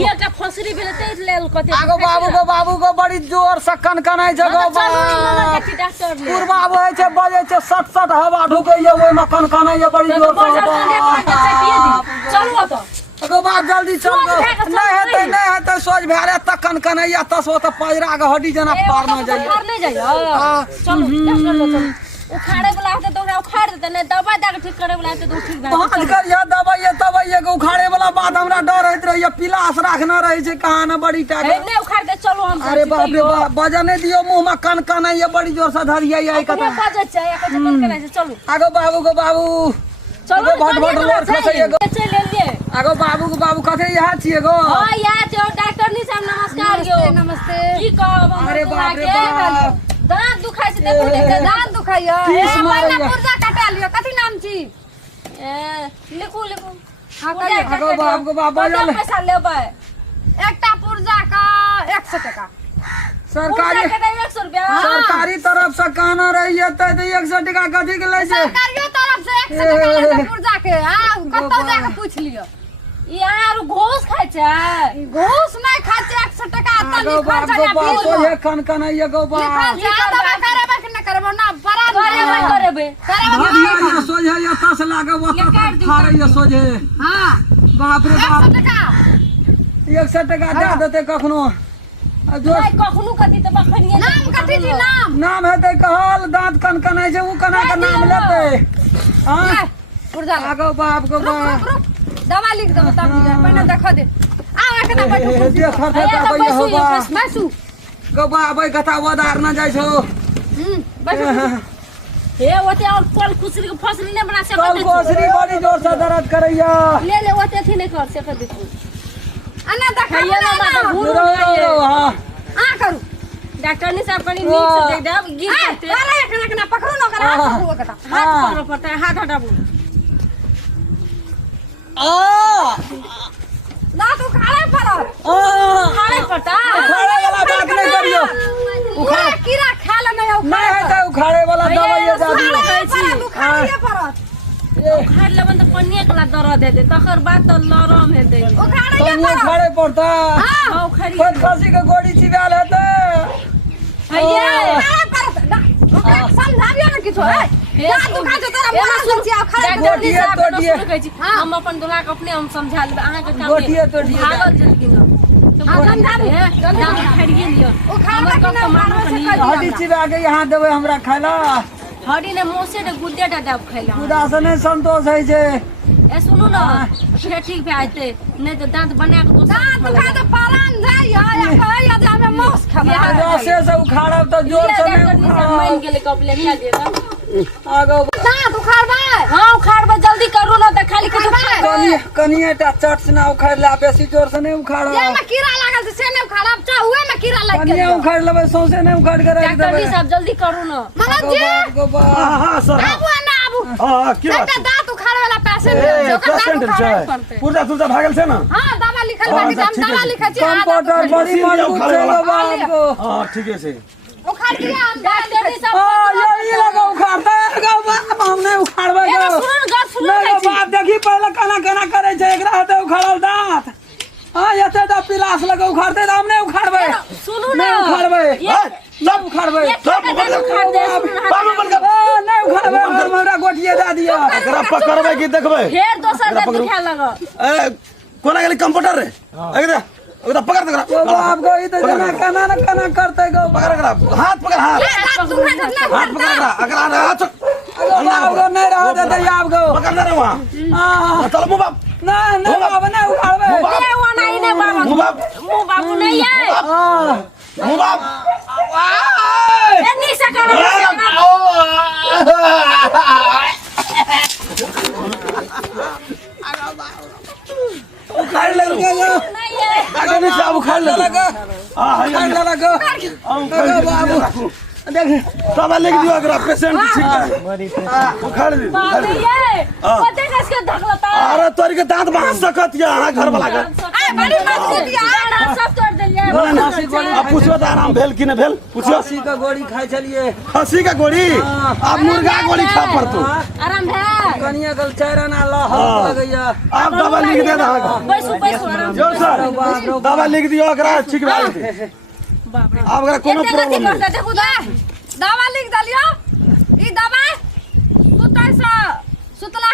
ये का फसरी बेलते ले कते आगो बाबू को बड़ी जोर से कनकनाई जगह पूर्वा होय छे बजे छे सट हवा ढुकैया ओय में कनकनाई बड़ी जोर से चलो तो अगो बाप जल्दी चल नहीं हेतै सोच भेरे त कनकनाई तसो त पैरा के हड्डी जना पार न जाइए पार नहीं जाइए चलो उखाड़े वाला है तो उखाड़ देते नहीं दवा दे के ठीक करे वाला है तो ठीक बात बात कर या दवाई के उखाड़े वाला बात हमरा डर होइत रहिए पिलास रखना रही छे कहां न बड़ी टाइम नहीं उखाड़ दे चलो हम अरे बाप रे बाप बजने दियो मुंह में कनकनाई बड़ी जोर से धरिए आई कता बजे चाहिए कनकनाई से चलो आगो बाबू चलो भट लोर खसैए गो चल ले आगो बाबू कथे यहाँ छिए गो हां यहाँ छो डॉक्टर नी साहब नमस्कार यो नमस्ते की कहब अरे बाप रे बाप दांत दुखाई से देखो दांत दुखाइयो मारना पुर्जा कटा लियो कथि नाम छी लिखू हां आगो बाप बजल पैसा लेबै एकटा पुर्जा का 100 टका सरकारी 100 रुपया सरकारी तरफ से कहना रही है तो 100 टका कथि के ले छै सरकारियो तरफ से 100 टका ले पुर्जा के हां कतौ जाके पूछ लियो यार घोष खाय छै घोष नहीं खाय छै 100 टका त लिखल छै बाप ये कनकनाई गो बाप दवा करबे कि न करबे ना बड़ा करबे सोझे ये तस लागे वो खारे ये सोझे हां बाप रे बाप 100 टका 100 टका दे देते कखनो नहीं कखनो कथि त बखनिए नाम कथि छी नाम हेतै कहल दांत कनकनाई छै उ कना के नाम लेतै हां पुर्जा आगो बाप गो बाप दवा लिख दे बता दिया पहले देखा दे आ एकटा बैठो देख था भैया हो बा बैसू गो बाप कथा वदार न जाय छो बैठो हे ओते और फल खुसरी के फसली नहीं बना सकत कल कोसरी बड़ी जोर से दर्द करैया ले ओते थी नहीं कर सकत देखो अना देखैया ना मत भूल हां आ करू डॉक्टर ने साहब कनी नीक से देख दे गिर करते अरे एकना पकड़ो न करा पकड़ो कटा हाथ पकड़ो पड़ता है हाथ हटाबो ना तो खाले पड़ता उखाड़े वाला बात नहीं करियो उखाड़ कीड़ा खा ले नहीं है तो उखाड़े वाला दवाई दादी उखाड़ लेबन तो पन्नी कला दर्द हेते तकर बाद तो नरम हेते उखाड़े पड़ता हां उखाड़ी कोई खसी के गोड़ी चिबाल हेते भैया समझाबियो न किछो है दांत दुखा छ तोरा मन सोचिया खाली हम अपन दुल्हा के अपने हम समझा लेब अहाँ के काम गोटिए तोड़िए भागल जल्दी न तो समझाबे दांत खड़िए लियो उखाड़ के मारो से कर हड्डी चिबा के यहां देबै हमरा खाइला हड्डी ने मोसे ने गुद्दे डाब खैला खुदा से नहीं संतोष है जे ए सुनु न फिर ठीक भे आइते नहीं तो दांत बना के दांत दुखा तो परान जाय या कहैया जे हमें मौस खबा रसे से उखाड़ब तो जोर से नहीं मान गेले कपले खा देबा आगो दांत उखाड़बा हां उखाड़बा जल्दी करू न त खाली कुछ कनिएटा चट से ना उखाड़ ला बेसी जोर से नहीं उखाड़ब ये में कीड़ा लागल से नहीं उखाड़ब चाहुए में कीड़ा लग गेल कनिए उखाड़ लेबै सौसे नहीं उखाड़ के रख देबै डॉक्टर साहब जल्दी करू न मनोज जी हां सर आबू ना आबू हां की बात एकटा दांत उखाड़े वाला पेशेंट छै पुर्जा तुर्जा भागल छै ना हां दवा लिखल बा कि हम दवा लिखै छी कंपाउंडर बड़ी मजबूत छै गो बाप को हां ठीके छै उखाड़ दिया हम डॉक्टर साहब यही लगा उखाड़ता है गो बाप हम नहीं उखाड़बै गो नहीं गो बाप देखी पहले कना करे छै एकरा हते उखाड़ल दांत हां एते दा पिलास लगा उखाड़ते त हम नहीं उखाड़बै सुनू नहीं उखाड़बै सब उखाड़बै उखाड़ दे बाबू बन के नहीं उखाड़बै हमरा गोटिए दा दिया एकरा पकड़बै कि देखबै फेर दोसर दे दिखा लगा ए कोना गेली कंप्यूटर रे एकरा पकड़ दे गो बाप गो ई त जना कना करतै गो पकड़ एकरा हाथ पकड़ हाथ हाथ पकड़ एकरा एकरा हाथ गो बाप गो नहीं रह देतै आब गो पकड़ दे रे वहां हां चल मुंह बाप नहीं बाबा नहीं उखाड़बै ए वो नहीं बाबा मुंह बाप मुंह बाबू नहीं है हां मुंह बाप ए नहीं सका उखाड़ ले नहीं है आगे नहीं से उखाड़ ले लगा हां हां लगा बाबू देख दवा लिख दियो अगर पेशेंट ठीक है उखाड़ दी बाप ये पते कसके धकलता अरे तोरी के दांत बांध सकत या हां घर वाला के ए बड़ी मत दिया सब तोड़ देलिए अब पूछो तो आराम भेल कि नहीं भेल पूछो खसी का गोली खाई चलिए खसी का गोली अब मुर्गा गोली खा पड़तो आराम बढ़िया कल चेहरा ना ला हाँ। लगैया आप दवा लिख दे रहा बैसू बैसू आराम जो सर दवा लिख दियो एकरा ठीक भए जेतै बाप रे आब एकरा कोनो एते प्रॉब्लम कथी नहीं करतै देखू दे दवा लिख दलियो ई दवा सुतै से सुतला